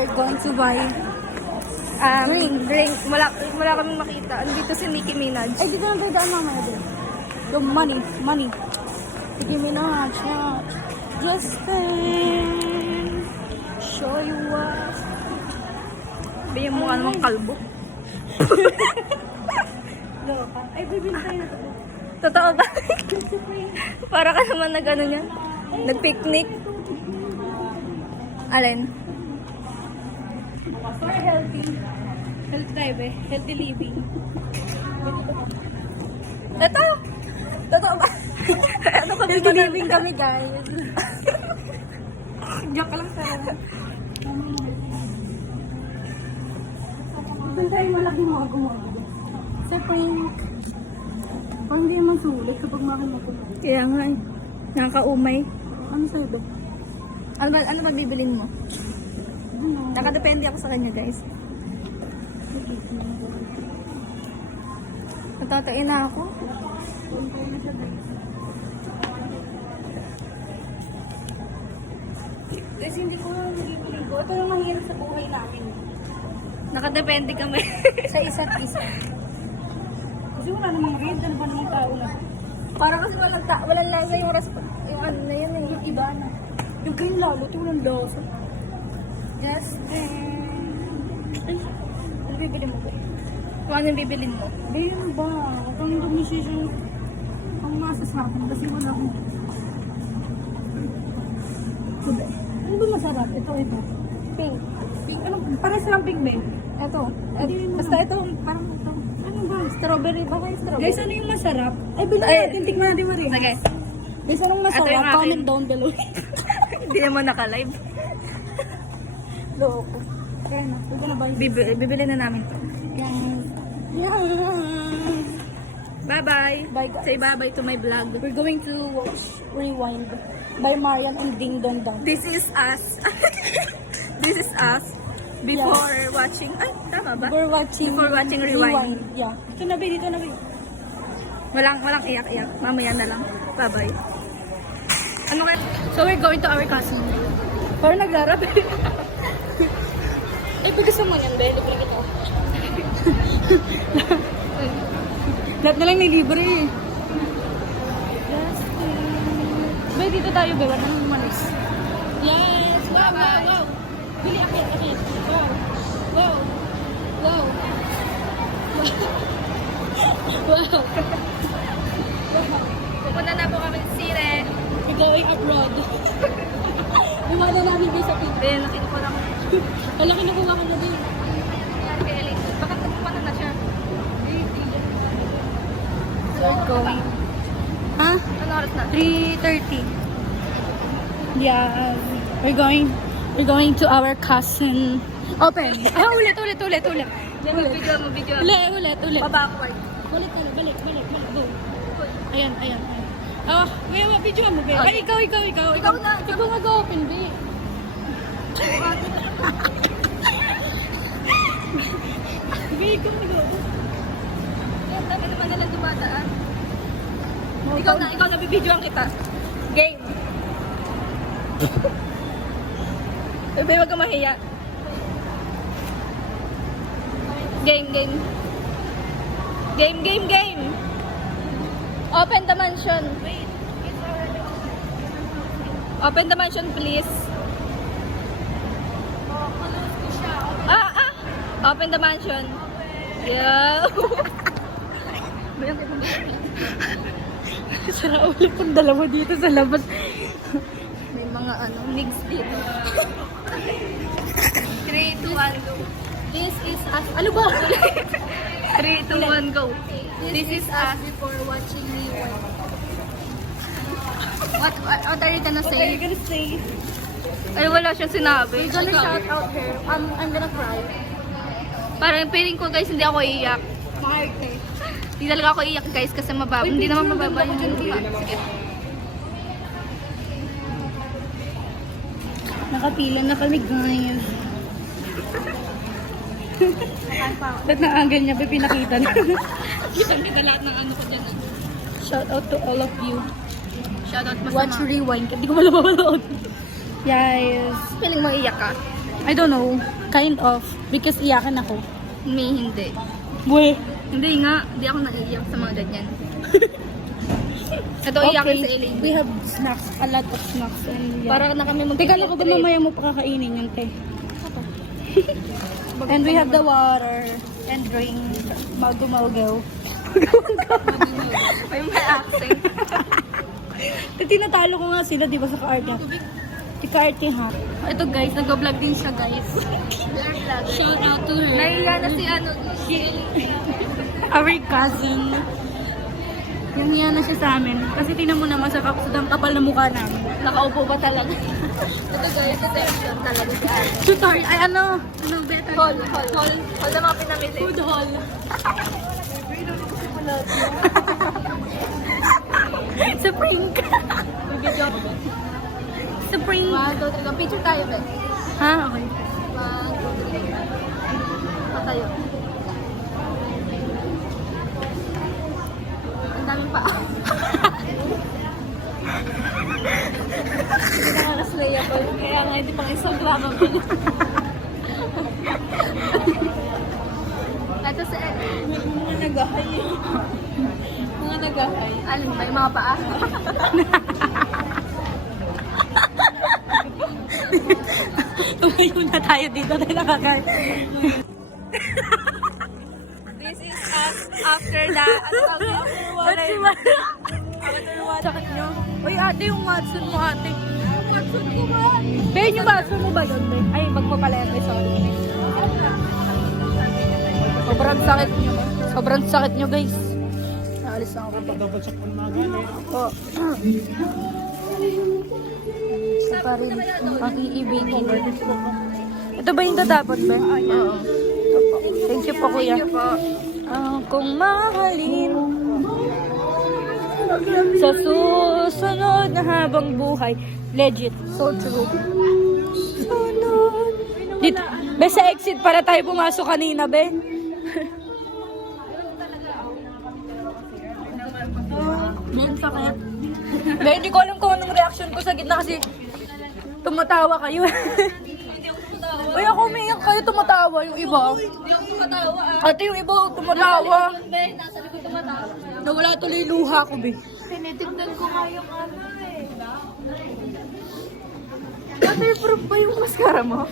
We're going to buy drink. Wala kaming makita. Andito si Nicki Minaj. ay dito na ba daan mamaya din? Yung money. Nicki Minaj, yeah. Just stand, show you what. Bigyan mo ka naman kalbo. Loka. Ay, bibili tayo na ito. Totoo ba? Para ka naman nag-ano niyan? Nag-picnic. Alin? For healthy. Healthy tayo ba? Healthy living. Ito! Totoo ba? Ano kami Healthy living kami, guys. Joke lang sa Bibili tayo malaking mga gumawa. Sa prank. Parang hindi naman sulit kapag makina ko. Kaya nga eh. Nakakaumay. Ano sa'yo ba? Ano ba bibilin mo? Ano? Nakadepende ako sa kanya, guys. Natatain na ako. Kasi hindi ko lang nagiging ko. Ito yung mahirap sa buhay namin. Nakadepende kami. Sa isa't isa. Kasi wala namang red. Ano ba namang tao na? Para kasi walang lasa yung yung ano na yun eh. Yung iba na. Yung kayo lalo. Ito walang lasa. Just Ano bibili mo ba? kung ano yung bibilin mo. Bayan ba? Huwag kang decision ang masasabi kasi wala akong ano ba masarap? Ito. Pink. Pink, ano? Parang silang pink ba? Ito. Hindi mo Basta na. ito, parang ito. Ano ba? Strawberry ba kayo? Strawberry? Guys, ano yung masarap? Ay, bilhin Ay. natin. Tikman natin Maria. Sige. Guys, anong Ito masarap? yung akin. Comment down below. Hindi naman naka-live. Loko. Kaya na. Huwag na ba? Bibili na namin to. Yes. Yes. Bye-bye. Bye, guys. Say bye-bye to my vlog. We're going to watch Rewind by Marian and Ding Dong Dong. This is us. This is us. Before watching... Ay, tama ba? We're watching Before watching Rewind. Yeah. Dito na, Dito na, Walang iyak-iyak. Mamaya na lang. Bye-bye. Ano kaya? So we're going to our cousin. Parang naglarap eh. Eh, pag gusto mo yan, Belle, libre kita. Lahat na lang nilibre eh. Yes, Belle, dito tayo, Belle. Wala nang manis. Yes! Wow, wow, wow! Bili, akit. Wow! Wow! Wow! Wow! Pupunta na po kami sa Sire. We're going abroad. Umada namin din sa pin. Then, nakita ko lang. Wala kinukuha ko na din. Yan kay Elise. Bakit nagpupunta na siya? We're going. Ha? Ano oras na? 3:30. Yeah. We're going to our cousin. Open. Ulit. Video mo. Ulit. Babackward. Balik. Go. Ayan. Ah, may video mo, be. Okay. Ay, ikaw. Ikaw na. Ikaw mag-open, be. Be, ikaw mag-open. Yan, dami naman nilang dumadaan. Ikaw na bibidyoan kita. Game. Bebe, wag ka mahiya. Game. Open the mansion. Open the mansion, please. Open the mansion. Yeah. Sara ulit pang dalawa dito sa labas. May mga legs dito. 3, 2, 1, go. This is us. Ano ba? 3, 2, 1, go. This is us. Before watching me. What are you gonna What are you say? gonna say? Ay, wala siyang sinabi. We're gonna shout out her. I'm gonna cry. Parang feeling ko, guys, hindi ako iiyak. Marte. Hindi talaga ako iiyak, guys, kasi mababa. Hindi naman mababa yung sige. Nakapila na kami, guys. Ba't naangal niya? Ba't pinakita na? Kita lahat ng ano ko dyan. Shout out to all of you. Shoutout Watch masama. Rewind. Hindi ko pala mapanood. Yes. Feeling mo iiyak ka. I don't know. Kind of. Because iyakan ako. Hindi. Buwe. Hindi nga. Hindi ako naiiyak sa mga ganyan. Ito iyakin sa Elaine. We have snacks. A lot of snacks. And yeah. Para na kami Teka lang ko ba mamaya mo pakakainin yung te. And we have the water and drink. Malgo-malgo. May accent. Tinatalo ko nga sila, di ba, sa kaarte. Kaarte ha. Ito guys, nag-vlog din siya guys. Shout out to her. Nahiya na si Our cousin. Yung niya na siya sa amin. Kasi tinan mo naman sa kapal na mukha namin. Nakaupo ba talaga? Ito guys, detention talaga si Ano. Sorry, ay ano? Ano better? Hall na mga pinamili. Food hall. Supreme ka. Video ako. Supreme. 1, 2, 3. Picture tayo, be. Ha? Okay. 1, 2, 3. Patayo. Ang daming pa. Hindi nakakaslay-able. Kaya nga, hindi pang Instagrammable. Ito si Ed. Mga nagahay. Mga nagahay. Alin ba? Yung mga paa? Tumayo na tayo dito dahil nakakain. This is us after that. After one. Sakit nyo. Uy ate, yung Watson mo ate. Watson ko ba? Ben, yung Watson mo ba yun? Ben? Ay, bag mo pala yan. Sorry. Sobrang sakit nyo. Sobrang sakit nyo guys. Naalis na ako. Double-check mo na mga Po. Ito pa rin ang iibigin. Ito ba yung tatapon ba? Oo. Thank you po kuya. Thank you po. Kung mahalin sa susunod na habang buhay. Legit. So true. Sunod. Dito. Be, sa exit para tayo pumasok kanina, be. Be, sakit. Be, hindi ko alam kung anong reaction ko sa gitna kasi tumatawa kayo. Uy, ako umiyak kayo tumatawa yung iba. Hindi ako tumatawa ah. Ate, yung iba tumatawa. Be, nasa likod tumatawa. Nawala tuloy yung luha ko, be. Tinitignan ko nga yung ano eh. Ate, proof ba yung mascara mo?